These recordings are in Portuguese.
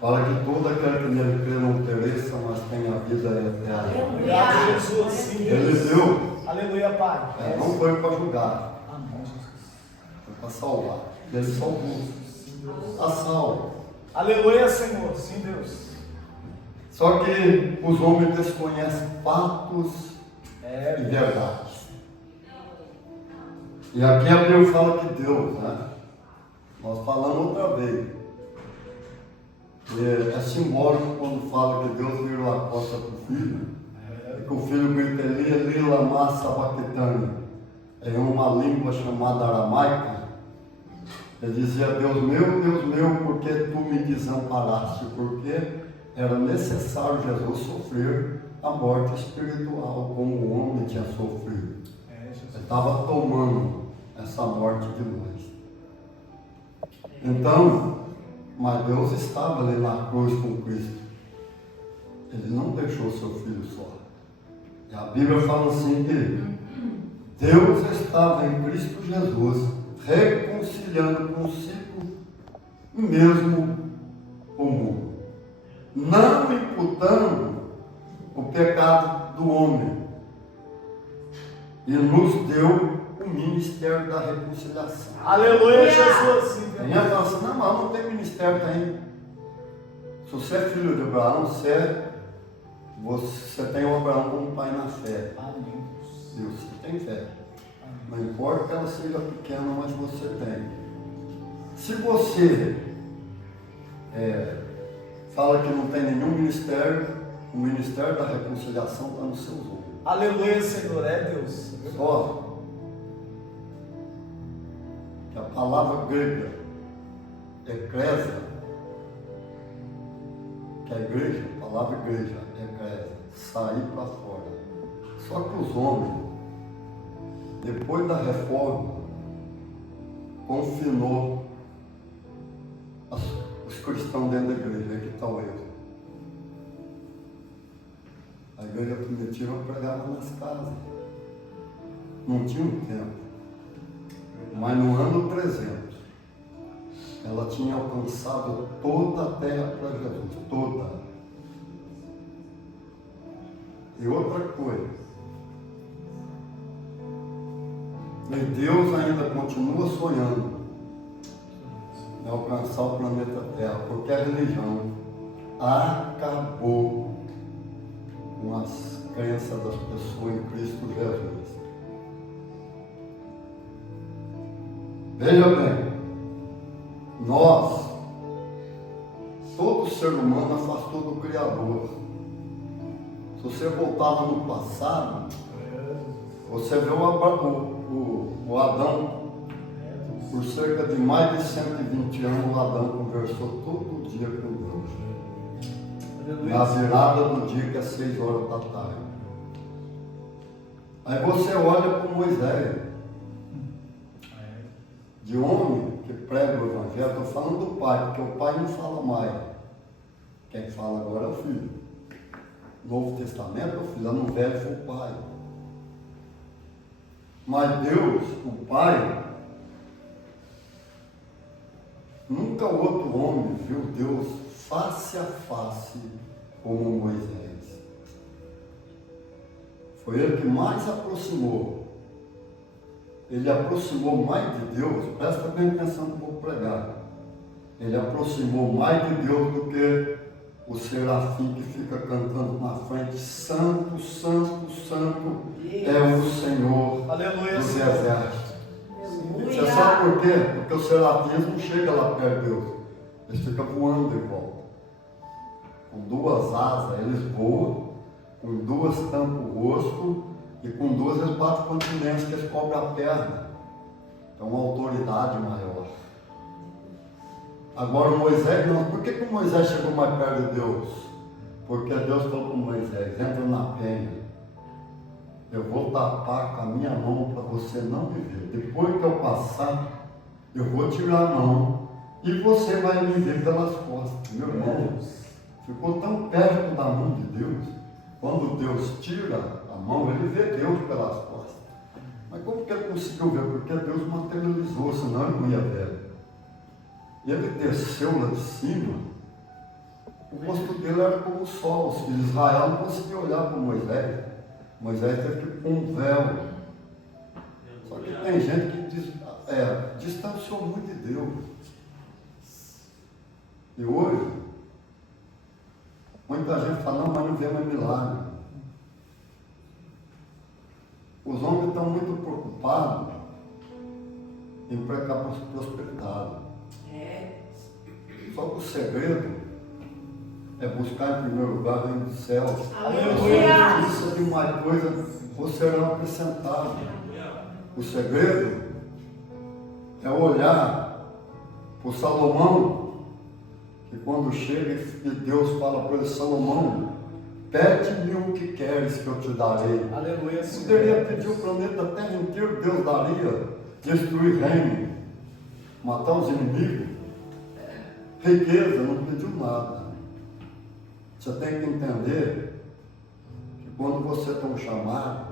Fala que todo aquele que nele crê não pereça, mas tenha vida eterna. Obrigado, Jesus. Sim, Ele deu. Aleluia, Pai. Não foi para julgar, Amém, Jesus. foi para salvar. Ele salvou. A salvo. Aleluia, Senhor. Sim, Deus. Só que os homens desconhecem fatos e verdades. E aqui a Bíblia fala que Deus, né? Nós falamos outra vez. É simbólico quando fala que Deus virou a costa para o filho. E que o filho grita Eli, lama sabachthani. Em uma língua chamada aramaica. Ele dizia, Deus meu, por que tu me desamparaste? Porque era necessário Jesus sofrer a morte espiritual, como o homem tinha sofrido. Ele estava tomando essa morte de nós. Então, mas Deus estava ali na cruz com Cristo. Ele não deixou seu filho só. E a Bíblia fala assim que Deus estava em Cristo Jesus, reconciliando consigo mesmo o mundo, não imputando o pecado do homem, e nos deu o ministério da reconciliação. Aleluia, Jesus. Tem gente fala assim, não tem ministério, tem. Se você é filho de Abraão, você tem o Abraão como pai na fé. Amém. E você tem fé. Não importa que ela seja pequena, mas você tem. Se você fala que não tem nenhum ministério, o ministério da reconciliação está nos seus ombros. Aleluia, Senhor. É Deus. Só que a palavra grega, eclésia, que é igreja, a palavra igreja, eclésia, sair para fora. Só que os homens, depois da reforma, confinou os cristãos dentro da igreja. Aqui está o erro. A igreja primitiva pregava nas casas. Não tinha um tempo. Mas no ano 300, ela tinha alcançado toda a terra para Jesus. Toda. E outra coisa. E Deus ainda continua sonhando em alcançar o planeta Terra, porque a religião acabou com as crenças das pessoas em Cristo Jesus. Veja bem, todo ser humano afastou do Criador. Se você voltar lá no passado, você vê o Adão, por cerca de mais de 120 anos, o Adão conversou todo dia com Deus. Na virada do dia, que é 6 horas da tarde. Aí você olha para Moisés, de homem que prega o Evangelho. Estou falando do pai, porque o pai não fala mais. Quem fala agora é o filho. Novo Testamento é o filho, no Velho foi o pai. Mas Deus, o Pai, nunca outro homem viu Deus face a face como Moisés. Foi ele que mais aproximou. Ele aproximou mais de Deus, presta bem atenção que eu vou pregar. Ele aproximou mais de Deus do que o serafim que fica cantando na frente, Santo, Santo, Santo é o Senhor dos exércitos. Você sabe por quê? Porque o serafim não chega lá perto de Deus, eles ficam voando de volta. Com 2 asas eles voam, com 2 tampam o rosto e com 2 eles batem continência, que eles cobrem a perna. Então uma autoridade maior. Agora Moisés não. Por que Moisés chegou mais perto de Deus? Porque Deus falou com Moisés, entra na penha. Eu vou tapar com a minha mão para você não me ver. Depois que eu passar, eu vou tirar a mão e você vai me ver pelas costas. Meu irmão, ficou tão perto da mão de Deus. Quando Deus tira a mão, ele vê Deus pelas costas. Mas como que ele conseguiu ver? Porque Deus materializou, senão ele não ia ver. E ele desceu lá de cima O rosto dele era como o sol. Os filhos de Israel não conseguiam olhar para Moisés. Moisés teve que pôr um véu. Só que tem gente que distanciou muito de Deus. E hoje, muita gente fala, não, mas não vê mais milagre. Os homens estão muito preocupados em pregar prosperidade. Só que o segredo é buscar em primeiro lugar o reino dos céus. Aleluia! Isso de uma coisa você será acrescentado. O segredo é olhar para o Salomão, que quando chega e Deus fala para ele, Salomão, pede-me o que queres que eu te darei. Aleluia, Poderia pedir o planeta Terra inteiro, Deus daria, destruir reino, matar os inimigos, riqueza, não pediu nada. Você tem que entender que quando você tem um chamado,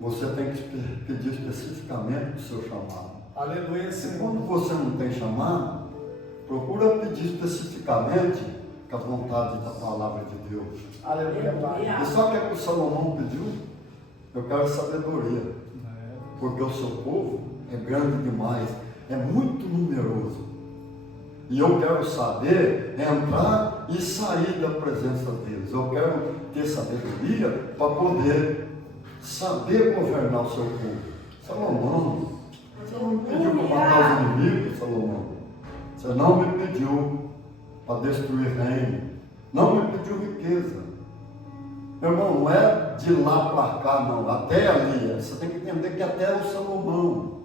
você tem que pedir especificamente o seu chamado. Aleluia, E Senhor. quando você não tem chamado, procura pedir especificamente com a vontade da palavra de Deus. Aleluia, Pai. E sabe o que é que o Salomão pediu? Eu quero sabedoria, porque o seu povo é grande demais, é muito numeroso. E eu quero saber entrar e sair da presença deles. Eu quero ter sabedoria para poder saber governar o seu povo. Salomão, você não me pediu para matar os inimigos, Salomão. Você não me pediu para destruir reino. Não me pediu riqueza. Meu irmão, não é de lá para cá, não. Até ali. Você tem que entender que até o Salomão.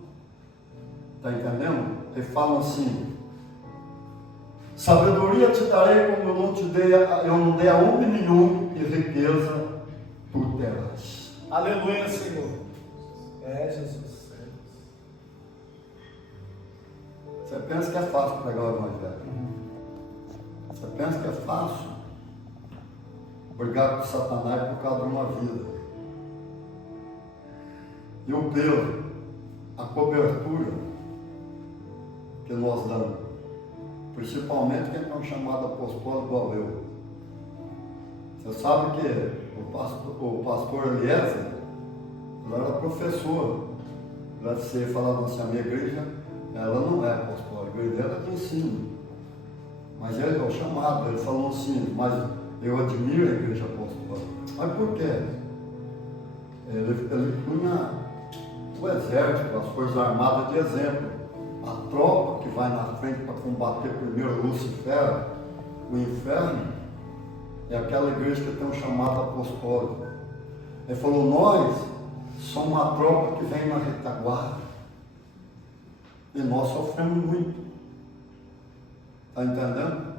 Está entendendo? Ele fala assim: sabedoria te darei como eu não dei a homem nenhum, e riqueza tu terás. Aleluia, Senhor. Jesus. Você pensa que é fácil pregar o Evangelho? Você pensa que é fácil brigar com Satanás por causa de uma vida? E o peso, a cobertura que nós damos, principalmente quem é chamado apostólico igual eu. Você sabe que o pastor Eliezer, ele era professor. Você falava assim, a minha igreja, ela não é apostólica, a igreja dela é de ensino. Mas ele é o chamado, ele falou assim, mas eu admiro a igreja apostólica. Mas por quê? Ele punha o exército, as forças armadas de exemplo. A tropa que vai na frente para combater primeiro Lucifer, o inferno, é aquela igreja que tem um chamado apostólico. Ele falou, nós somos uma tropa que vem na retaguarda. E nós sofremos muito. Está entendendo?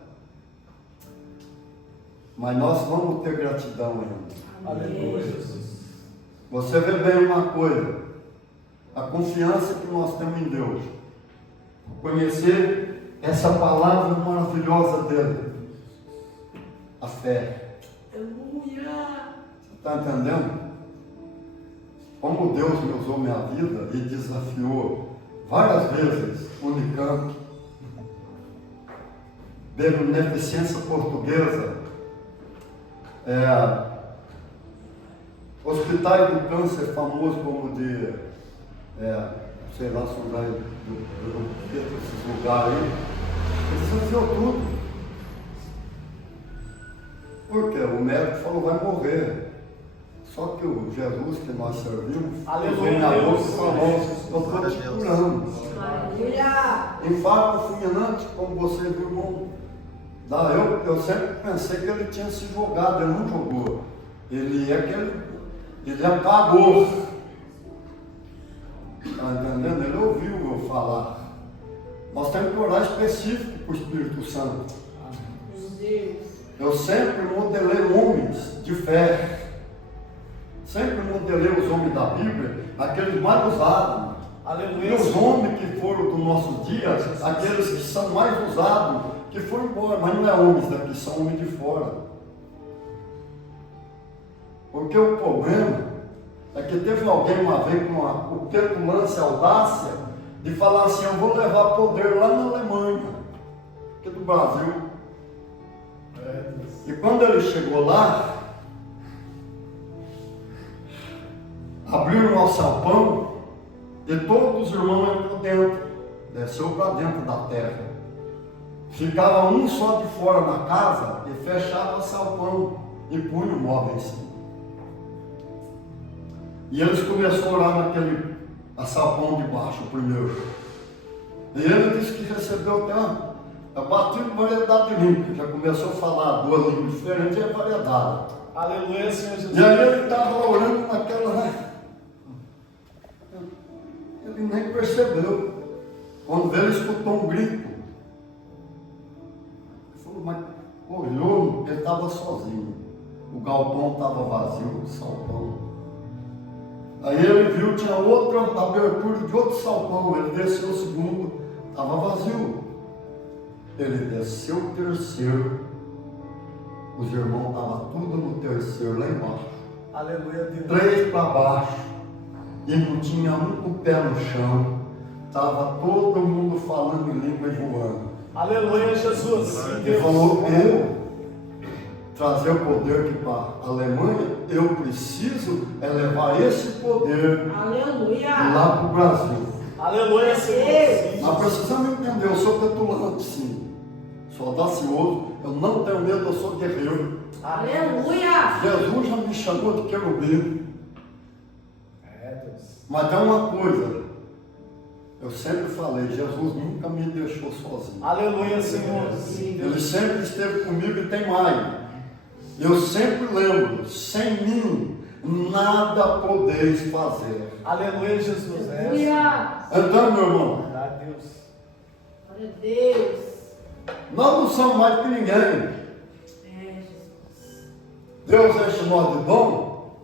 Mas nós vamos ter gratidão ainda. Aleluia, Jesus. Você vê bem uma coisa, a confiança que nós temos em Deus. Conhecer essa palavra maravilhosa dele. A fé. Aleluia! Você está entendendo? Como Deus me usou minha vida e desafiou várias vezes Unicamp, Beneficência Portuguesa, hospitais do câncer famoso como de, sei lá, se não esses lugares aí, ele desafiou tudo. Por quê? O médico falou, vai morrer. Só que o Jesus que nós servimos, Aleluia, minha boca Deus. e falou, eu estou te curando. Aleluia! Infarto fulminante, como você viu, irmão. Eu sempre pensei que ele tinha se jogado, ele não jogou. Ele apagou. Está entendendo? Ele ouviu eu falar. Nós temos que orar específico para o Espírito Santo. Meu Deus! Eu sempre modelei homens de fé. Sempre modelei os homens da Bíblia, aqueles mais usados. Aleluia. E os homens que foram do nosso dia, aqueles que são mais usados, que foram embora, mas não é homens daqui, são homens de fora. Porque o problema é que teve alguém uma vez com o petulância e a audácia de falar assim, eu vou levar poder lá na Alemanha, que é do Brasil. E quando ele chegou lá, abriram o alçapão e todos os irmãos entrou dentro, desceu para dentro da terra. Ficava um só de fora na casa e fechava o alçapão e punha o móvel em cima. E eles começaram a orar naquele alçapão de baixo primeiro. E ele disse que recebeu até a batia de variedade limpa, já começou a falar duas línguas diferentes e é variedade. Aleluia, Senhor Jesus. E aí ele estava orando naquela. Ele nem percebeu. Quando veio, ele escutou um grito. Ele falou, mas olhou, ele estava sozinho. O galpão estava vazio, o salpão. Aí ele viu, tinha outra abertura de outro salpão. Ele desceu o segundo, estava vazio. Ele desceu o terceiro. Os irmãos estavam tudo no terceiro, lá embaixo. Aleluia, Deus. 3 para baixo. E não tinha um com o pé no chão. Estava todo mundo falando em língua e voando. Aleluia, Jesus. Sim, Ele Deus. falou, eu trazer o poder aqui para a Alemanha, eu preciso levar esse poder Aleluia. lá para o Brasil. Aleluia, Senhor. Sim, Nós precisamos entender, eu sou petulante sim. Sou audacioso, eu não tenho medo, eu sou guerreiro. Aleluia. Jesus já me chamou de querubim. É, Deus. Mas tem uma coisa, eu sempre falei, Jesus nunca me deixou sozinho. Aleluia, Senhor. Sim, Deus. Ele sempre esteve comigo e tem mais. Eu sempre lembro, sem mim, nada podeis fazer. Aleluia, Jesus. É. Aleluia. Então, meu irmão, Verdade, Deus. Glória a Deus. nós não somos mais que ninguém. É, Jesus. Deus enche nós de dom,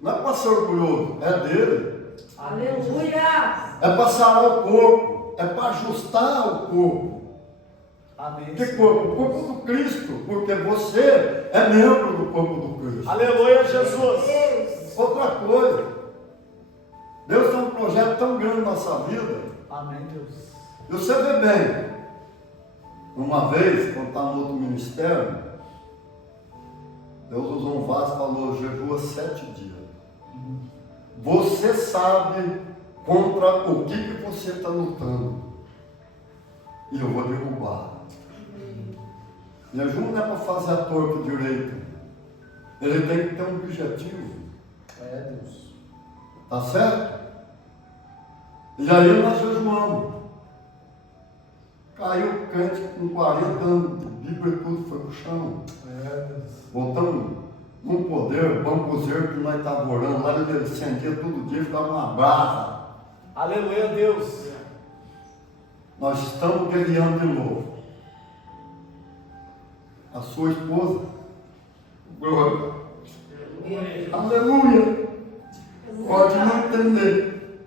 não é para ser orgulhoso, é dele. Aleluia. É para sarar o corpo, é para ajustar o corpo. Amém. Que corpo? O corpo do Cristo, porque você é membro do corpo do Cristo. Aleluia, Jesus. Deus. Outra coisa, Deus tem um projeto tão grande na nossa vida, Amém, Deus. e você vê bem, uma vez, quando estava no outro ministério, Deus usou um vaso e falou, jejua 7 dias. Você sabe contra o que você está lutando. E eu vou derrubar. Jejum não é para fazer a torta direita. Ele tem que ter um objetivo. É, Deus. Tá certo? E aí nós jejuamos. Caiu o crente com 40 anos de Bíblia e tudo foi para o chão. É, Deus. Voltamos num poder, bambuzeiro que nós estávamos orando, lá ele acendia todo dia, ficava uma brasa. Aleluia, Deus. Nós estamos guerreando de novo. A sua esposa, glória, aleluia, pode não entender.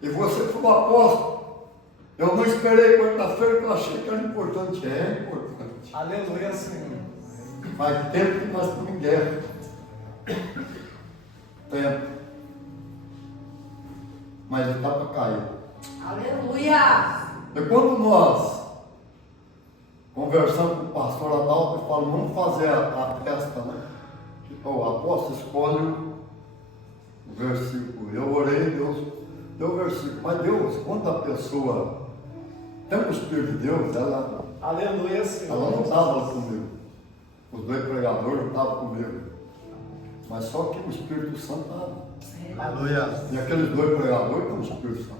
E você falou, apóstolo, eu não esperei quarta-feira que eu achei que era importante. É importante. Aleluia, Senhor. Faz tempo que nós estamos em guerra. Tempo. Mas ele está para cair. Aleluia. E quando nós conversamos com o pastor Adalto, ele falou, vamos fazer a festa, né? O apóstolo escolhe o versículo. Eu orei, Deus deu o versículo. Mas Deus, quando a pessoa tem o Espírito de Deus, ela Aleluia, Senhor. não estava comigo. Os 2 pregadores não estavam comigo. Mas só que o Espírito Santo estava. Aleluia. E aqueles 2 pregadores têm o Espírito Santo.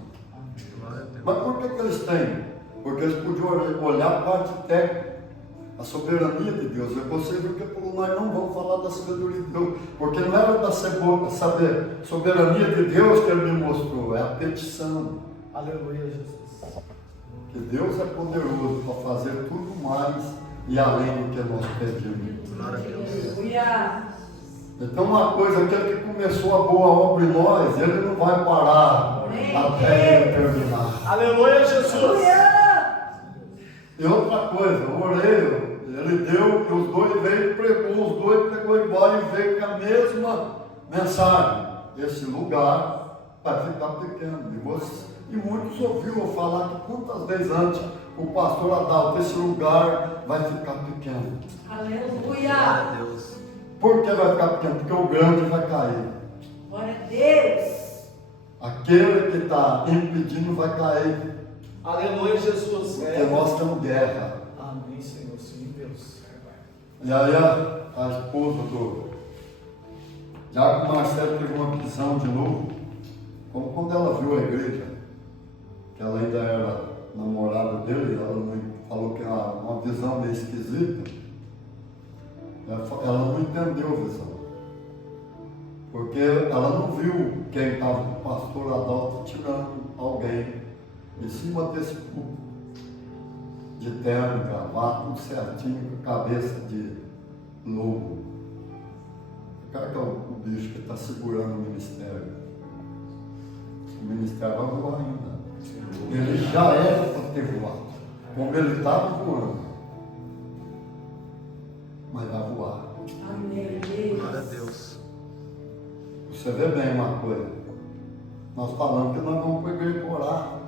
Mas por que eles têm? Porque eles podiam olhar a parte técnica, a soberania de Deus. E você viu que falou, nós não vamos falar da sabedoria de Deus, porque não era da soberania de Deus que ele me mostrou, é a petição. Aleluia, Jesus. Que Deus é poderoso para fazer tudo mais e além do que nós pedimos. Aleluia. Então uma coisa, aquele que começou a boa obra em nós, ele não vai parar até ele terminar. Aleluia, Jesus. Aleluia. E outra coisa, eu orei, ele deu, e os 2 veio, pregou, os 2 pegou embora e veio com a mesma mensagem. Esse lugar vai ficar pequeno. E muitos ouviram eu falar que quantas vezes antes o pastor Adalto, esse lugar vai ficar pequeno. Aleluia. Glória a Deus. Por que vai ficar pequeno? Porque o grande vai cair. Glória a Deus. Aquele que está impedindo vai cair. Aleluia, Jesus. Porque nós temos guerra. Amém, Senhor. Sim, Deus. E aí a esposa do Diácono Marcelo teve uma visão de novo, como quando ela viu a igreja, que ela ainda era namorada dele, ela não, falou que era uma visão meio esquisita. Ela não entendeu a visão, porque ela não viu quem estava com o pastor Adalto tirando alguém em cima desse púlpito, de terno, gravata, tudo certinho, com a cabeça de lobo. Cara, que é o bicho que está segurando o ministério. O ministério vai voar ainda. Ele já era para ter voado, como ele estava voando. Mas vai voar. Amém. Glória a Deus. Você vê bem uma coisa. Nós falamos que nós vamos para a igreja orar.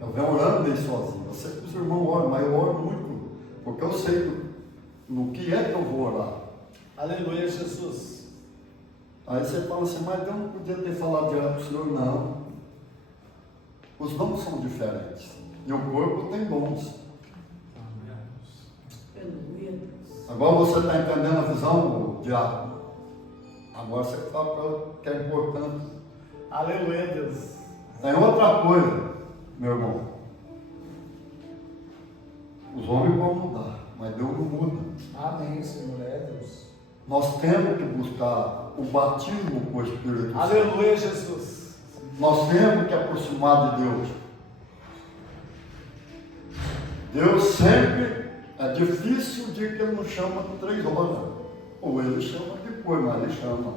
Eu venho orando bem sozinho. Eu sei que os irmãos oram, mas eu oro muito. Porque eu sei no que é que eu vou orar. Aleluia, Jesus. Aí você fala assim, mas Deus não podia ter falado direto para o Senhor, não. Os dons são diferentes. E o corpo tem dons. Aleluia. Agora você está entendendo a visão, diabo? Agora você fala para ela que é importante. Aleluia, Deus. Tem outra coisa, meu irmão. Os homens vão mudar, mas Deus não muda. Amém, Senhor. É Deus. Nós temos que buscar o batismo com o Espírito Santo. Aleluia, Jesus. Nós temos que aproximar de Deus. Deus sempre, é difícil o dia que Ele nos chama de 3 horas. Ou Ele chama depois, mas Ele chama.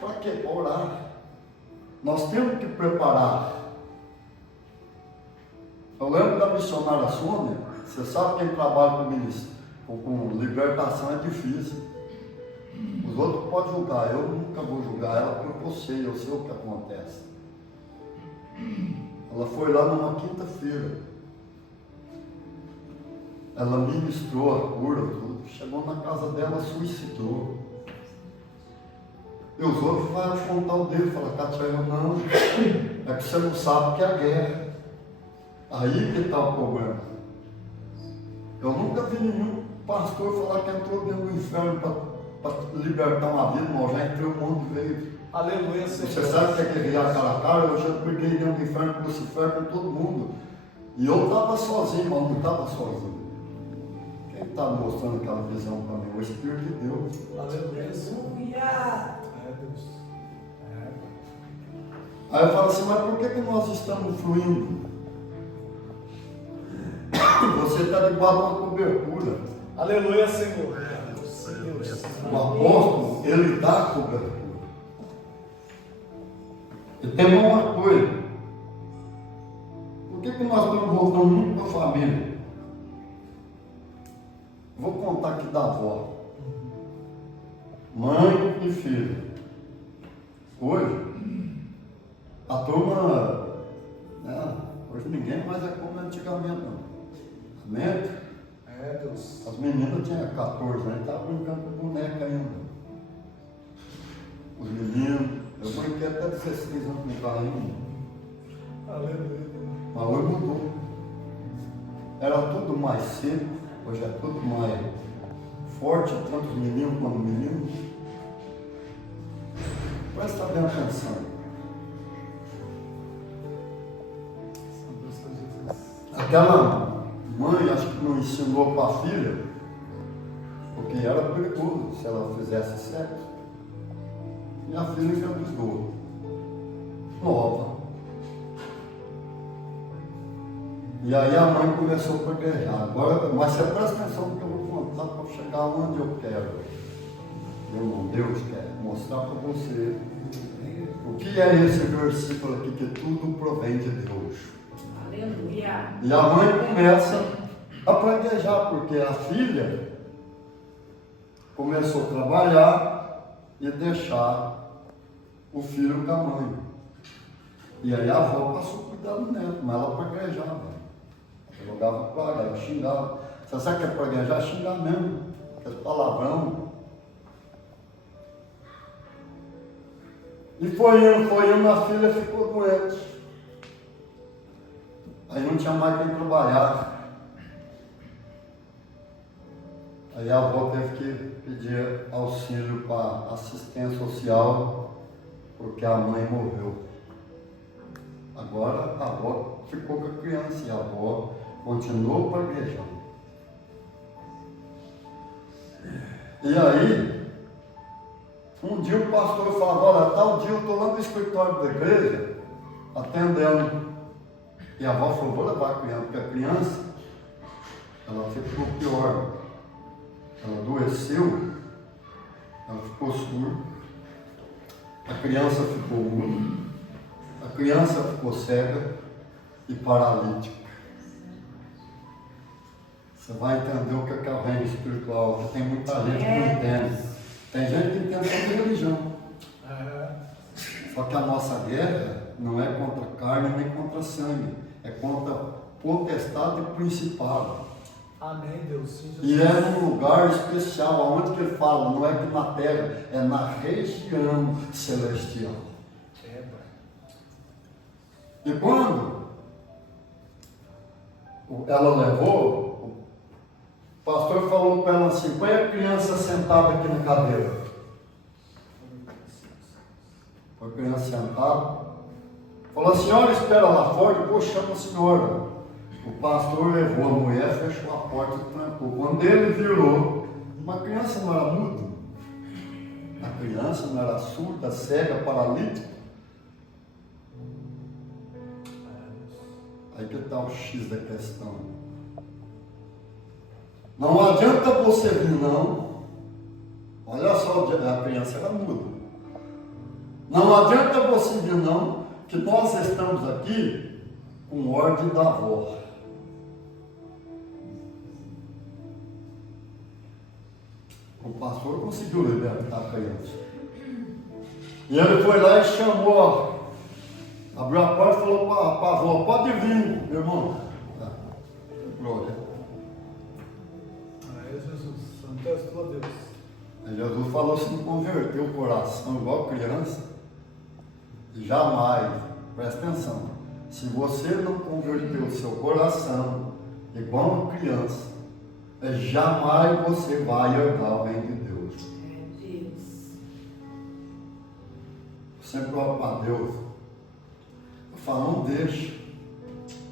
Para quê? Para orar. Nós temos que preparar. Eu lembro da missionária Sônia. Você sabe quem trabalha com ministro, com libertação é difícil. Os outros podem julgar, eu nunca vou julgar ela porque eu sei o que acontece. Ela foi lá numa quinta-feira. Ela ministrou a cura, tudo. Chegou na casa dela, suicidou. E os outros vão apontar o dedo e falar, Cátia, eu não. É que você não sabe que é a guerra. Aí que está o problema. Eu nunca vi nenhum pastor falar que entrou dentro do inferno para libertar uma vida, mas já entrou um monte de vezes. Aleluia, Senhor. Você sabe o que é guerrear cara a cara? Eu já briguei dentro do inferno, crucificar com todo mundo. E eu estava sozinho, mas não estava sozinho. Quem está mostrando aquela visão para mim? O Espírito de Deus. Aleluia, Senhor. Aleluia. É Deus. Aí eu falo assim, mas por que nós estamos fluindo? Você está debaixo de uma cobertura. Aleluia, Senhor. É Deus. Sim, Deus. O apóstolo, ele dá a cobertura. E tem uma coisa. Por que nós estamos voltando muito para a família? Vou contar aqui da avó. Mãe e filho. Hoje, a turma, né, hoje ninguém mais é como antigamente, não. Amém? É Deus. As meninas tinham 14 anos, estavam brincando com boneca ainda. Os meninos, eu brinquei até 16 anos com o carrinho. Aleluia. Mas hoje mudou. Era tudo mais cedo, hoje é tudo mais forte, tanto os meninos quanto os meninos. Presta bem atenção. Aquela mãe, acho que não ensinou para a filha, porque era perigoso se ela fizesse sexo. E a filha engravidou. Nova. E aí a mãe começou a praguejar. Agora, mas você presta atenção porque eu vou contar para chegar onde eu quero. Deus quer mostrar para você o que é esse versículo aqui, que tudo provém de Deus. Aleluia. E a mãe começa a praguejar, porque a filha começou a trabalhar e deixar o filho com a mãe. E aí a avó passou a cuidar do neto, mas ela praguejava. Ela jogava praga, ela xingava. Você sabe o que é praguejar? Xingar mesmo. Aqueles palavrão. E foi indo, a filha ficou doente. Aí não tinha mais quem trabalhar. Aí a avó teve que pedir auxílio para assistência social, porque a mãe morreu. Agora a avó ficou com a criança e a avó continuou praguejando. E aí, um dia o pastor falava, olha, tal dia eu estou lá no escritório da igreja, atendendo. E a avó falou, vou levar a criança, porque a criança, ela ficou pior. Ela adoeceu, ela ficou surda, a criança ficou muda, a criança ficou cega e paralítica. Você vai entender o que é o reino espiritual, porque tem muita gente que não entende. Tem gente que entende sobre religião. Só que a nossa guerra não é contra carne nem contra sangue, é contra potestade e principado. Amém, Deus. Sim, E é num lugar especial, onde que ele fala, não é que na terra, é na região celestial. É, pai. E quando ela levou, o pastor falou para ela assim, põe a criança sentada aqui na cadeira. Foi a criança sentada, falou, a senhora espera lá fora, depois chama a senhora. O pastor levou a mulher, fechou a porta e trancou. Quando ele virou, uma criança não era muda, a criança não era surda, cega, paralítica. Aí que está o X da questão. Não adianta você vir, não. Olha só, a criança era muda. Não adianta você vir, não, que nós estamos aqui com ordem da avó. O pastor conseguiu libertar a criança. E ele foi lá e chamou, abriu a porta e falou para a avó, pode vir, meu irmão. Glória. Aí, Jesus, santo és tu, ó Deus. Aí Jesus falou, se não converter o coração igual criança, jamais, presta atenção, se você não converter o seu coração igual uma criança, jamais você vai herdar o reino de Deus. É Deus. Sempre oro para Deus. Eu falo, não deixa.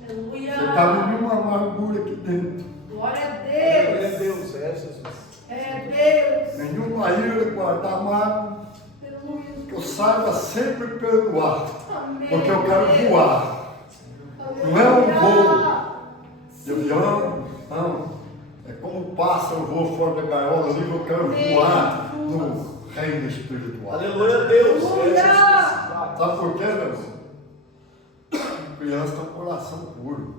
Aleluia. Você está vivendo uma amargura aqui dentro. Glória a É Deus. Deus, é Jesus. É Deus. Nenhuma ira guardar mágoa. Aleluia. Que eu saiba sempre perdoar. Amém. Porque eu quero voar. Não é um voo de avião, não. É como um pássaro voa fora da gaiola ali, eu quero voar no reino espiritual. Aleluia, Deus. É Aleluia. Jesus. Sabe por quê, meu irmão? Criança tem um coração puro.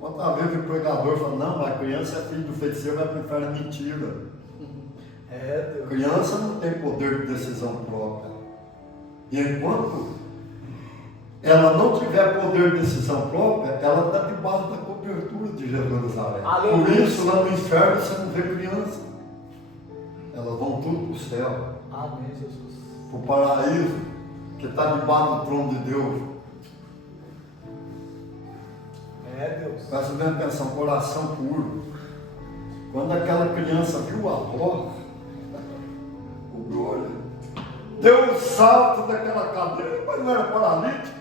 Quantas vezes o pregador fala, não, mas a criança é filho do feiticeiro, vai para o inferno, é mentira. É Deus. Criança não tem poder de decisão própria. E enquanto ela não tiver poder de decisão própria, ela está debaixo da cobertura de Jesus Nazaré. Aleluia. Por isso, lá no inferno, você não vê criança. Elas vão tudo para o céu, Amém, Jesus. para o paraíso, que está debaixo do trono de Deus. É Deus. Presta bem atenção, coração puro. Quando aquela criança viu a avó, o glória, deu um salto daquela cadeira, mas não era paralítico.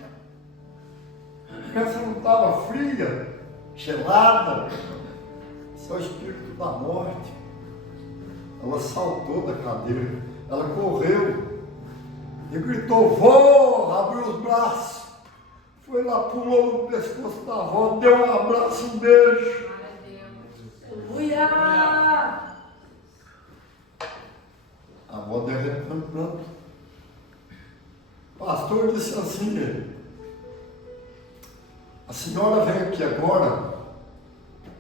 A criança não estava fria, gelada, só o espírito da morte. Ela saltou da cadeira, ela correu e gritou, vó, abriu os braços. Foi lá, pulou no pescoço da avó, deu um abraço, um beijo. Aleluia. A avó derretendo pranto. O pastor disse assim, a senhora vem aqui agora,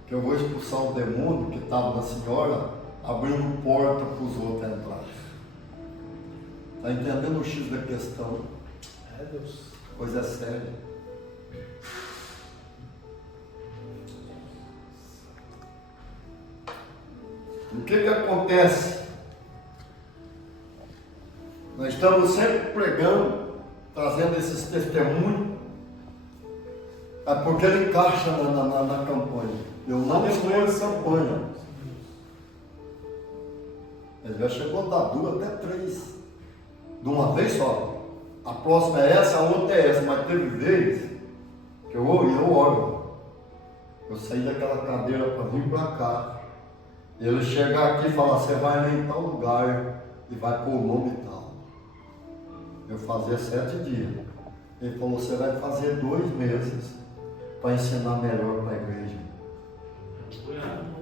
que eu vou expulsar o demônio que estava na senhora, abrindo porta para os outros entrar. Está entendendo o X da questão? É Deus. Coisa séria. O que acontece? Nós estamos sempre pregando, trazendo esses testemunhos, é porque ele encaixa na campanha. Eu não estou em campanha. Ele já chegou a dar 2 até 3, de uma vez só. A próxima é essa, a outra é essa, mas teve vez que eu olho. Eu saí daquela cadeira para vir para cá. Ele chegar aqui e falar, você vai lá em tal lugar e vai pôr o nome e tal. Eu fazia 7 dias. Ele falou, você vai fazer 2 meses para ensinar melhor para a igreja.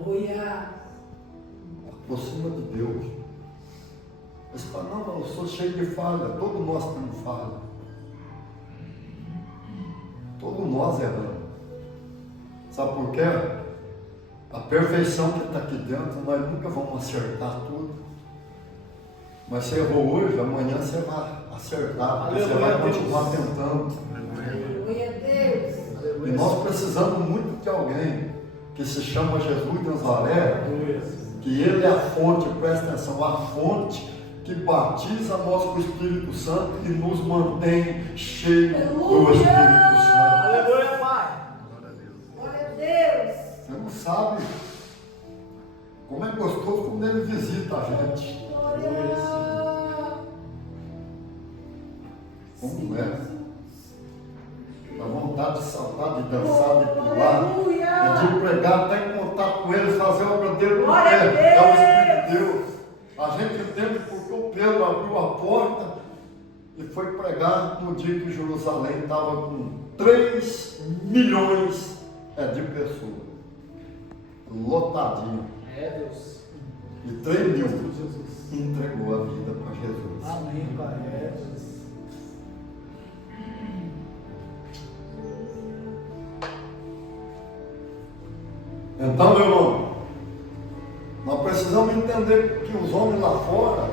Aleluia. Aproxima de Deus. Você fala, não, eu sou cheio de falha. Todos nós temos falha. Todos nós erramos. Sabe por quê? A perfeição que está aqui dentro, nós nunca vamos acertar tudo. Mas você errou hoje, amanhã você vai acertar, porque você vai continuar tentando. Aleluia a Deus. E nós precisamos muito de alguém que se chama Jesus de Nazaré, que ele é a fonte, presta atenção, a fonte que batiza nós com o Espírito Santo e nos mantém cheios do Espírito Santo. Aleluia, Pai. Glória a Deus. Você não sabe como é gostoso quando ele visita a gente. Glória. Como é? Dá vontade de saltar, de dançar, de pular, de pregar, até em contato com ele, fazer a obra dele, porque é o Espírito de Deus. A gente entende porque o Pedro abriu a porta e foi pregar no dia que Jerusalém estava com 3 milhões de pessoas. Lotadinho. É, Deus. E 3 mil Jesus. entregou a vida para Jesus. Amém, Pai. É, Deus. Então, meu irmão, nós precisamos entender que os homens lá fora,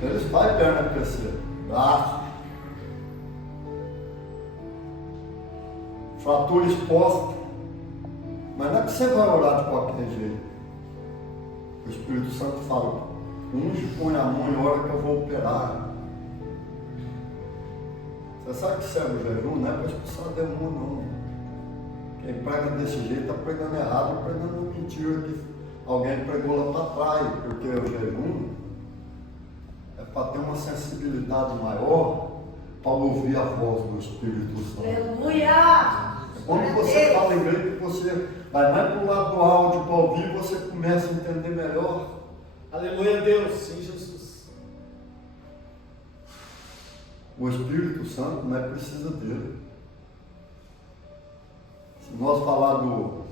eles fazem perna crescer, braço, fratura exposta, mas não é que você vai orar de qualquer jeito. O Espírito Santo fala, unge, põe a mão e ora que eu vou operar. Você sabe que serve o jejum, não é para expulsar demônio, não. Quem prega desse jeito está pregando errado, pregando mentira que alguém pregou lá para trás, porque o jejum é para ter uma sensibilidade maior para ouvir a voz do Espírito Santo. Aleluia. Quando você fala em grego, você vai mais para o lado do áudio para ouvir, você começa a entender melhor. Aleluia, Deus. Sim, Jesus. O Espírito Santo não é precisa dele. Se nós falar do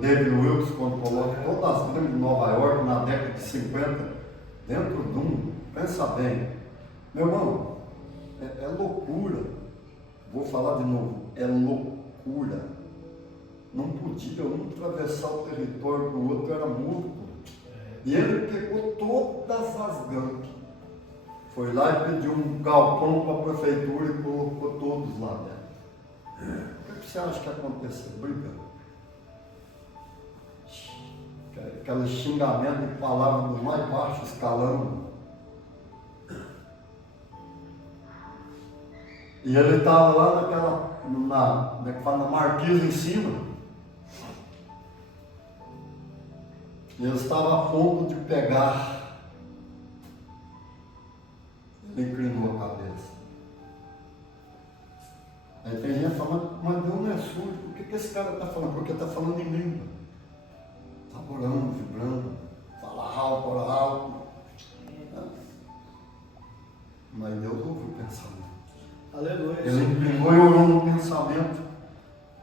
David Wilkes, quando coloca todas as grandes de Nova York na década de 50, dentro de um, pensa bem, meu irmão, é loucura. Vou falar de novo, é loucura. Não podia um atravessar o território do outro, era morto. E ele pegou todas as gangues. Foi lá e pediu um galpão para a prefeitura e colocou todos lá dentro. O que você acha que aconteceu? Briga. Aquele xingamento de palavras do mais baixo escalão. E ele estava lá na marquise em cima. E ele estava a ponto de pegar. Ele inclinou a cabeça. Aí tem gente falando, mas Deus não é surdo. Por que esse cara está falando? Porque está falando em língua. Está orando, vibrando. Fala alto, ora alto. Mas Deus ouviu o pensamento. Aleluia. Ele inclinou e orou no pensamento.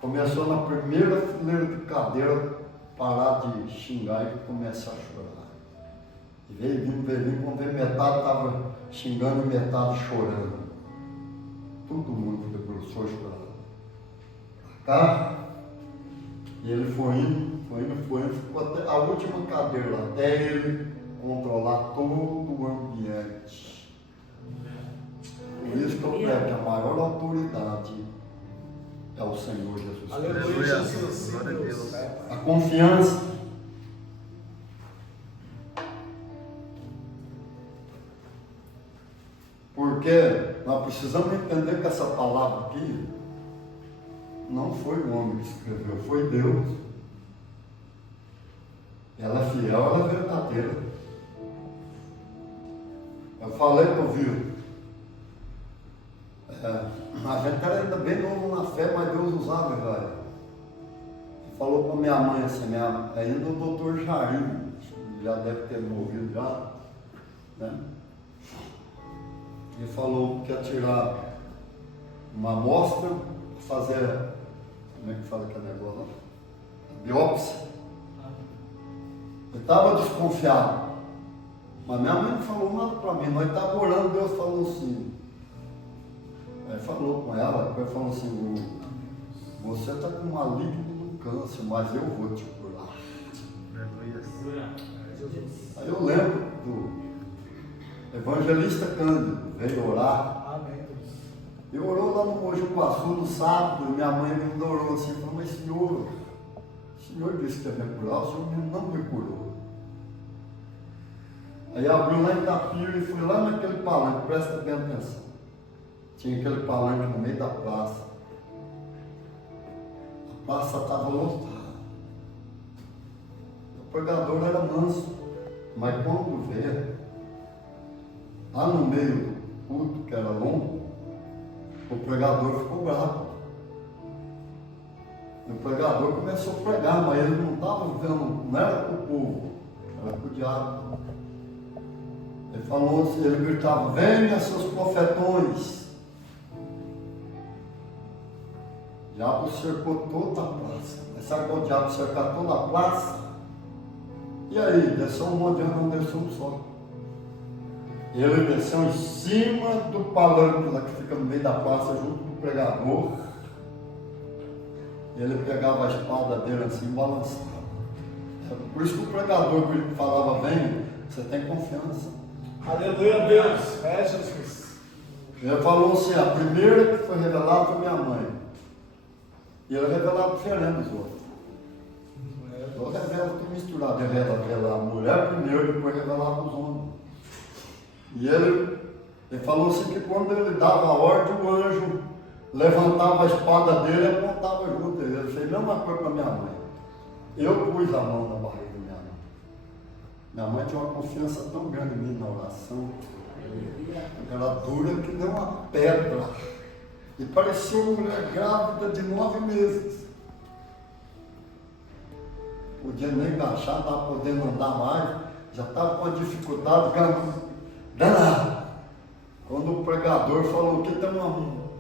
Começou na primeira fileira de cadeira, parar de xingar e começar a chorar. E veio vindo, quando veio metade estava xingando e metade chorando. Todo mundo debruçou chorando. Pra cá, e ele foi indo, ficou até a última cadeira lá, até ele controlar todo o ambiente. Por isso que eu prego que a maior autoridade é o Senhor Jesus Cristo. Aleluia, Jesus. Sim, Glória a Deus. Deus. A confiança. Porque nós precisamos entender que essa palavra aqui não foi o homem que escreveu, foi Deus. Ela é fiel, ela é verdadeira. Eu falei para o Vitor, a gente era ainda bem novo na fé, mas Deus usava, velho. Falou para minha mãe assim, ainda o doutor Jair, já deve ter morrido já, né? Ele falou que ia tirar uma amostra, fazer, como é que fala aquele negócio lá? Biópsia. Eu estava desconfiado, mas minha mãe não falou nada para mim, nós estávamos orando, Deus falou assim, aí falou com ela, depois falou assim, você está com maligno no câncer, mas eu vou te curar. Aleluia. Aí eu lembro do evangelista Cândido, veio orar. Amém, Deus. Eu orou lá no Mogi Guaçu no sábado, e minha mãe me orou assim, falou, mas senhor, o senhor disse que ia me curar, o senhor não me curou. Aí abriu lá em Itapira e fui lá naquele palanque, presta bem atenção. Tinha aquele palanque no meio da praça. A praça estava lotada. O pregador era manso, mas quando veio, lá no meio do culto, que era longo, o pregador ficou bravo. E o pregador começou a pregar, mas ele não estava vendo, não era para o povo, era para o diabo. Ele falou assim, ele gritava, venha seus profetões. O diabo cercou toda a praça. Mas sabe quando o diabo cercar toda a praça? E aí, desceu um monte de não desceu um só. Ele desceu em cima do palanque lá que fica no meio da praça, junto com o pregador. Ele pegava a espada dele assim e balançava. Por isso que o pregador falava, vem, você tem confiança. Aleluia, Deus. É, Jesus. Ele falou assim, a primeira que foi revelada foi minha mãe. E ele revelava diferente dos outros. Eu revelo tudo misturado, revela a mulher primeiro, depois revelava os homens. E ele falou assim que quando ele dava a ordem, o anjo levantava a espada dele e apontava junto. Ele fez a mesma coisa para minha mãe. Eu pus a mão na barriga da minha mãe. Minha mãe tinha uma confiança tão grande em mim na oração. Era dura que nem uma pedra. E parecia uma mulher grávida de 9 meses. Podia nem agachar, não estava podendo andar mais. Já estava com a dificuldade danada. Quando o pregador falou que tem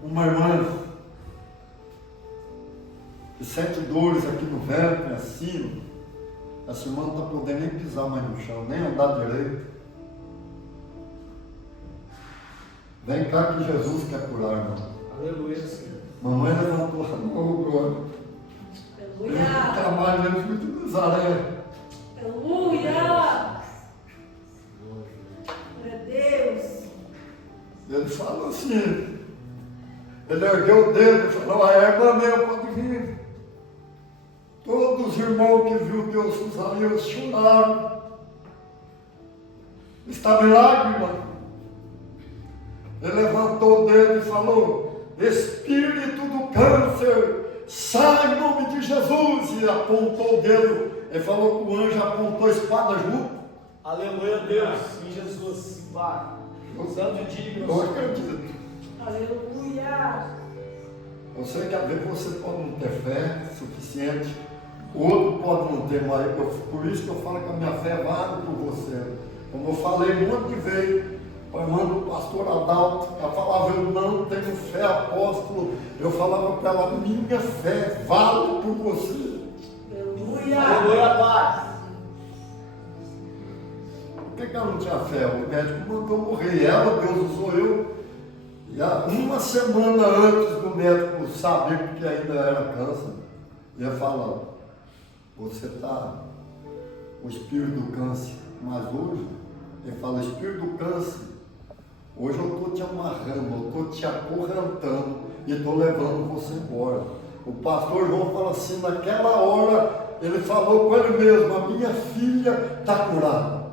uma irmã que sente dores aqui no ventre, assim, essa irmã não está podendo nem pisar mais no chão, nem andar direito. Vem cá que Jesus quer curar, irmão. Aleluia, Senhor. Mamãe levantou a mão, glória. Aleluia. Nunca mais Jesus de Nazaré. Aleluia. Glória a Deus. Ele falou assim, ele ergueu o dedo e falou, a irmã meu pode vir. Todos os irmãos que viu Deus usar eles choraram. Está milagre, irmão. Ele levantou o dedo e falou, espírito do câncer, sai em nome de Jesus. E apontou o dedo. Ele falou que o anjo apontou a espada junto. Aleluia, Deus. Em Jesus. Vai. Santo e digno. Eu acredito. Aleluia. Eu sei que às vezes você pode não ter fé suficiente, o outro pode não ter, mas por isso que eu falo que a minha fé vale por você. Como eu falei um monte de vezes para a irmã do pastor Adalto, ela falava, eu não tenho fé, apóstolo. Eu falava para ela, minha fé vale por você. Aleluia. Aleluia, Pai. Por que ela não tinha fé? O médico mandou morrer. Ela, Deus usou eu. E uma semana antes do médico saber que ainda era câncer, ele falou, você está com o espírito do câncer. Mas hoje, ele fala, espírito do câncer, Hoje eu estou te amarrando, eu estou te acorrentando e estou levando você embora. O pastor João fala assim, naquela hora, ele falou com ele mesmo, a minha filha está curada.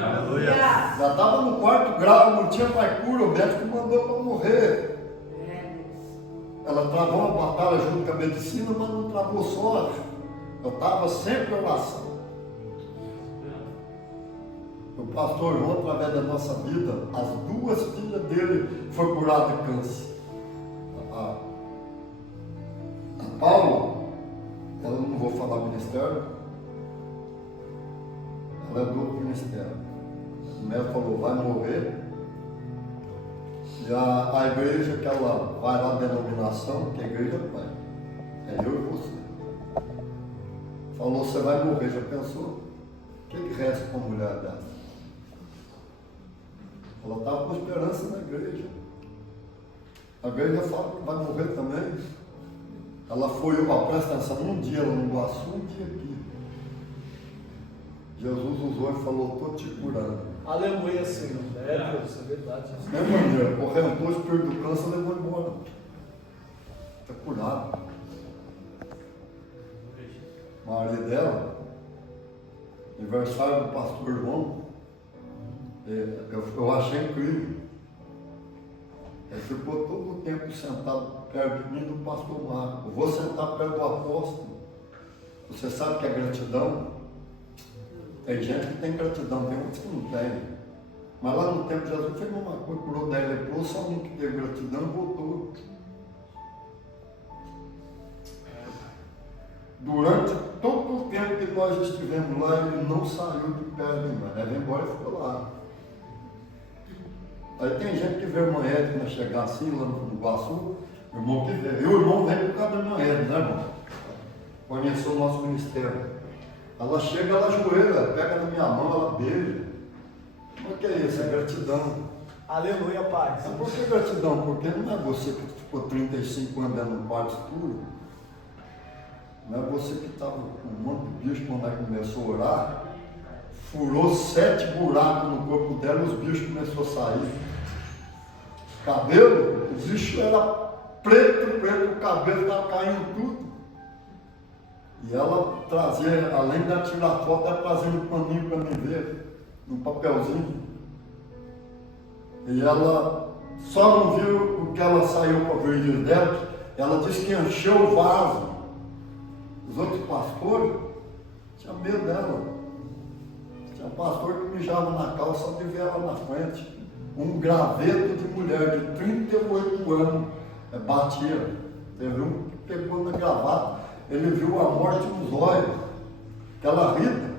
Aleluia. Já estava no 4º grau, não tinha mais cura, o médico mandou para morrer. Ela travou uma batalha junto com a medicina, mas não travou só. Eu estava sempre em oração. O pastor João, através da nossa vida, as 2 filhas dele foram curadas de câncer. A Paula, ela não vou falar ministério, ela é do outro ministério. O médico falou, vai morrer. E a igreja que ela vai lá, a denominação, que a igreja vai. É eu e você. Falou, você vai morrer, já pensou? O que resta para uma mulher dessa? Ela estava com esperança na igreja. A igreja fala que vai morrer também. Ela foi, presta atenção, um dia ela não Iguaçu, um dia aqui. Jesus usou e falou, estou te curando. Aleluia, Senhor. É Deus, é verdade. Da mesma maneira, correntou o espírito do câncer, levou embora. Está curado. O marido dela, aniversário do pastor João, eu achei incrível. Ele ficou todo o tempo sentado perto de mim do pastor Marco. Eu vou sentar perto do apóstolo. Você sabe que é gratidão? Tem gente que tem gratidão, tem outros que não tem. Mas lá no tempo Jesus fez uma coisa, curou 10 leprosos, só um que teve gratidão voltou. Durante todo o tempo que nós estivemos lá, ele não saiu de perto de mim. Ele veio embora e ficou lá. Aí tem gente que vê a irmã Edna chegar assim, lá no Iguaçu, o irmão que veio. E o irmão veio por causa da irmã Edna, né, irmão? Conheceu o nosso ministério. Ela chega, ela ajoelha, pega na minha mão, ela beija. Mas o que é isso? É gratidão. Aleluia, Pai. Mas por que gratidão? Porque não é você que ficou 35 anos dentro do quarto escuro. Não é você que estava com um monte de bicho quando ela começou a orar. Furou 7 buracos no corpo dela e os bichos começaram a sair. Cabelo, o bicho era preto, o cabelo estava caindo tudo. E ela trazia, além de tirar foto, ela trazia um paninho para mim ver, um papelzinho. E ela só não viu o que ela saiu para ver de dentro. Ela disse que encheu o vaso. Os outros pastores tinham medo dela. Tinha um pastor que mijava na calça só de ver ela na frente. Um graveto de mulher de 38 anos batia. Teve um que pegou na gravata. Ele viu a morte nos olhos. Aquela Rita,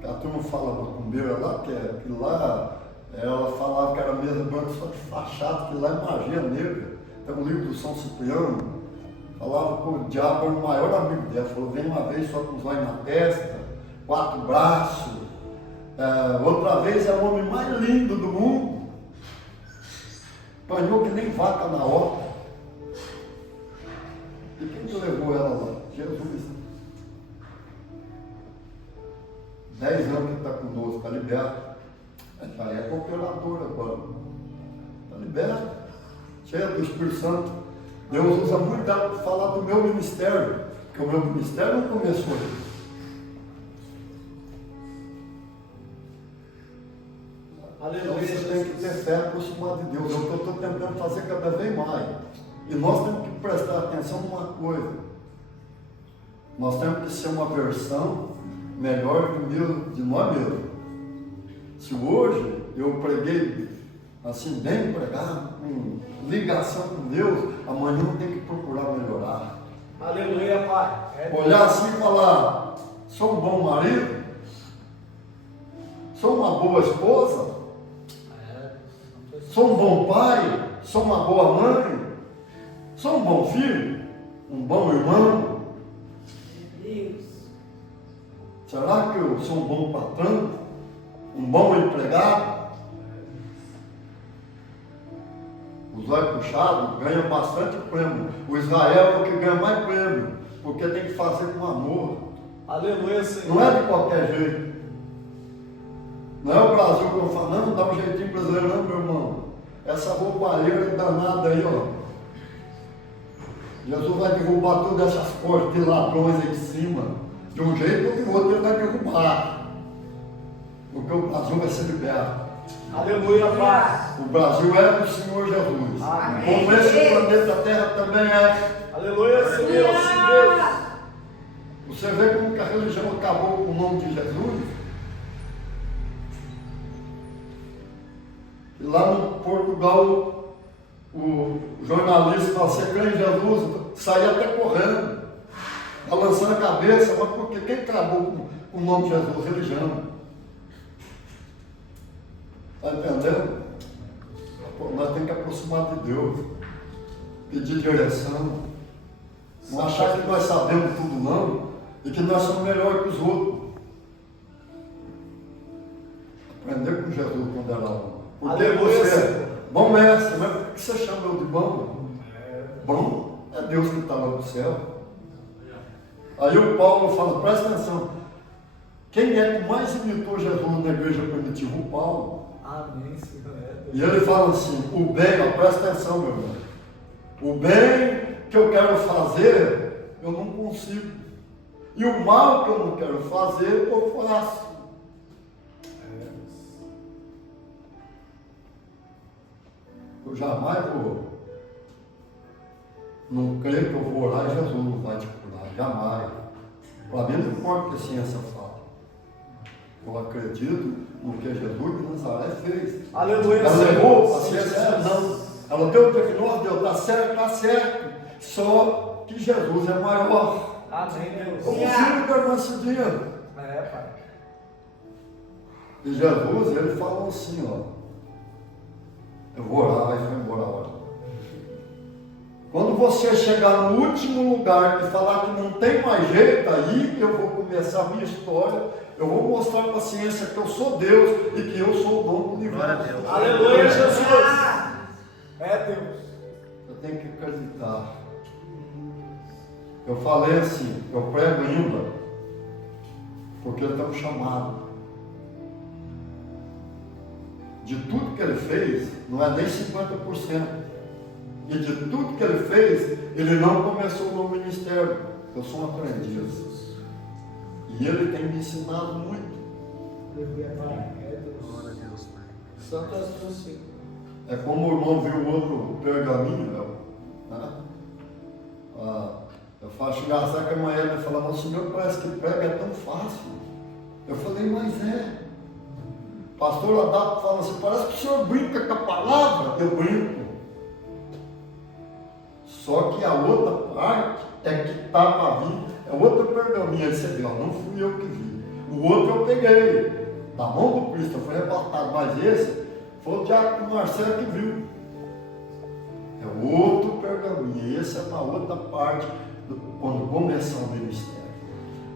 que a turma fala macumbeira lá, que lá ela falava que era mesa branca só de fachada, que lá é magia negra. Tem um livro do São Cipriano. Falava que o diabo era o maior amigo dela. Falou, vem uma vez só com os olhos na testa, 4 braços. Outra vez é o homem mais lindo do mundo. Apanhou que nem vaca na horta. E quem que levou ela lá? Jesus. 10 anos que está conosco, está liberto. Ela é cooperadora agora. Está liberto. Cheia do Espírito Santo. Deus usa muito ela para falar do meu ministério. Porque o meu ministério não começou aí. Então você tem que ter fé aproximada de Deus. É o que eu estou tentando fazer cada vez mais. E nós temos que prestar atenção numa coisa. Nós temos que ser uma versão melhor de nós mesmos. Se hoje eu preguei assim, bem pregado, com ligação com Deus, amanhã eu tenho que procurar melhorar. Aleluia, Pai. Olhar assim e falar, sou um bom marido? Sou uma boa esposa? Sou um bom pai? Sou uma boa mãe? Sou um bom filho? Um bom irmão? Deus. Será que eu sou um bom patrão? Um bom empregado? Os olhos puxados ganham bastante prêmio. O Israel é o que ganha mais prêmio, porque tem que fazer com amor. Aleluia, Senhor. Não é de qualquer jeito. Não é o Brasil que eu falo, não dá um jeitinho brasileiro, não, meu irmão. Essa roubalheira danada aí, ó. Jesus vai derrubar todas essas cortes de ladrões aí em cima. De um jeito ou de outro ele vai derrubar. Porque o Brasil vai ser liberto. Aleluia, Pai. O Brasil é do Senhor Jesus. Amém. Como esse planeta Terra também é. Aleluia, Senhor, sim, Deus. Você vê como que a religião acabou com o nome de Jesus? E lá no Portugal, o jornalista fala, você crê em Jesus? Saía até correndo, balançando a cabeça, mas porque quem acabou com o nome de Jesus? Religião. Está entendendo? Pô, nós temos que aproximar de Deus, pedir direção, não achar que nós sabemos tudo não, e que nós somos melhores que os outros. Aprender com Jesus quando era aluno. Porque você é bom mestre, mas por que você chama eu de bom? Bom é Deus que está lá no céu. Aí o Paulo fala, presta atenção, quem é que mais imitou Jesus na igreja primitiva? O Paulo. Amém, Senhor. E ele fala assim, o bem, ó, presta atenção, meu irmão. O bem que eu quero fazer, eu não consigo. E o mal que eu não quero fazer, eu faço. Eu jamais vou. Não creio que eu vou orar e Jesus não vai te curar. Jamais. Para mim não importa o que a ciência fala. Eu acredito no que Jesus de Nazaré fez. Aleluia, Ela Senhor. levou a ciência, não. Ela deu o diagnóstico, deu, está certo, está certo. Só que Jesus é maior. Amém, Deus. Como o filho da irmã Cidinha. Pai. E Jesus, ele falou assim, ó. Eu vou orar, vai embora a hora. Quando você chegar no último lugar e falar que não tem mais jeito, aí eu vou começar a minha história. Eu vou mostrar para a ciência que eu sou Deus e que eu sou o dono do universo. Aleluia, Jesus. É Deus. Eu tenho que acreditar. Eu falei assim, eu prego ainda, porque ele está me chamado. De tudo que ele fez, não é nem 50%. E de tudo que ele fez, ele não começou no ministério. Eu sou um aprendiz. E ele tem me ensinado muito. Santo és tu, Senhor. É como o irmão viu o outro pergaminho, né? Eu faço engraçado que amanhã ele falava, o senhor parece que prega é tão fácil. Eu falei, mas é. Pastor Adalto fala assim, parece que o senhor brinca com a palavra. Eu brinco. Só que a outra parte é que está para vir, é outra pergaminho. Aí você vê, ó, não fui eu que vi. O outro eu peguei, da mão do Cristo, foi arrebatado. Mas esse foi o diácono Marcelo que viu. É outro pergaminho. Esse é na outra parte, quando começar o ministério.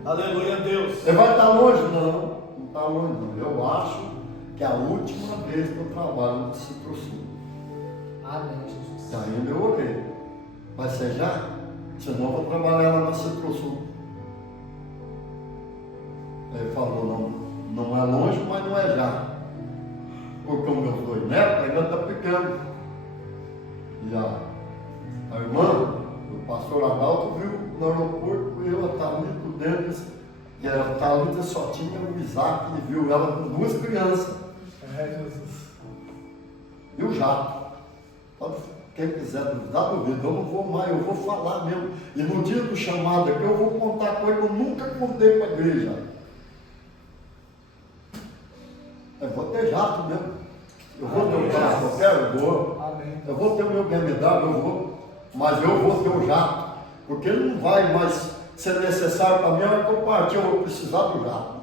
Aleluia, Deus. Você vai estar longe? Não, não está longe não. Eu acho que é a última vez que eu trabalho no Citrosul. Amém, Jesus. E ainda eu orei. Vai ser já? Senão eu vou trabalhar lá na Citrosul. Ele falou, não é longe, mas não é já. Porque os meus 2 netos ainda estão pequenos. E a irmã, o pastor Adalto, viu no aeroporto, eu, a Thalita, o Denis, e a Thalita só tinha o Isaac, e viu ela com 2 crianças. É, Jesus. E o jato. Quem quiser duvidar, duvida. Eu não vou mais, eu vou falar mesmo. E no dia do chamado aqui, eu vou contar coisa que eu nunca contei para a igreja. Eu vou ter jato mesmo. Eu vou ter o carro que eu quero, eu vou. Amém. Eu vou ter o meu BMW, eu vou. Mas eu vou ter o jato. Porque ele não vai mais ser necessário para mim. A hora que eu partir, eu vou precisar do jato.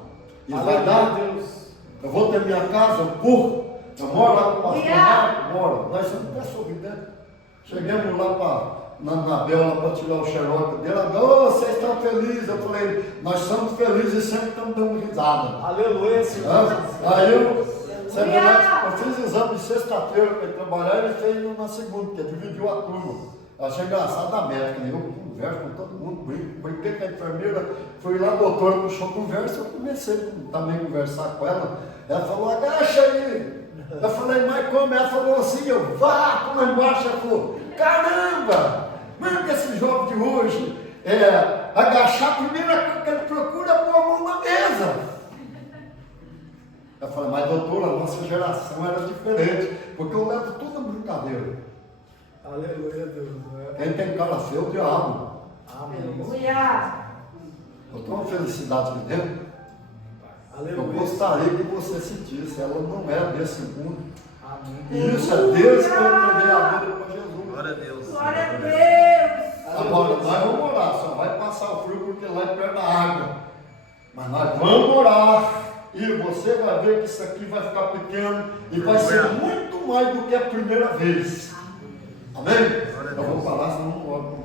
E vai dar. Deus. Eu vou ter minha casa, eu moro lá com o pastor Marco, moro. Nós somos até sorridentes. Chegamos lá na Bela para tirar o xeroque dele. Ela falou, vocês estão felizes? Eu falei, nós somos felizes e sempre estamos dando risada. Aleluia, Senhor. Aí você vê lá, eu fiz exame de sexta-feira para ele trabalhar, ele fez na segunda, porque dividiu a turma. Eu achei engraçado a médica, né? Eu converso com todo mundo, brinquei com a enfermeira foi lá, a doutora puxou conversa, eu comecei também a conversar com ela. Ela falou, agacha aí. Eu falei, mas como? Ela falou assim, eu vá, pula embaixo. Ela falou, caramba, mano, que esse jovem de hoje, agachar, a primeira coisa que ele procura é pôr a mão na mesa. Eu falei, mas doutora, a nossa geração era diferente, porque eu levo tudo na brincadeira. Aleluia, Deus. Quem tem cara feia é o diabo. Amém. Aleluia. Eu tenho uma felicidade aqui dentro. Eu Aleluia. gostaria que você sentisse, ela não é desse mundo. Amém. E isso é Deus que eu entreguei a vida para Jesus. Glória a Deus. Glória a Deus. Agora, nós vamos orar, só vai passar o frio porque lá é perto da água. Mas nós vamos orar. E você vai ver que isso aqui vai ficar pequeno e vai ser muito mais do que a primeira vez. Amém? Eu vou falar, senão não oro.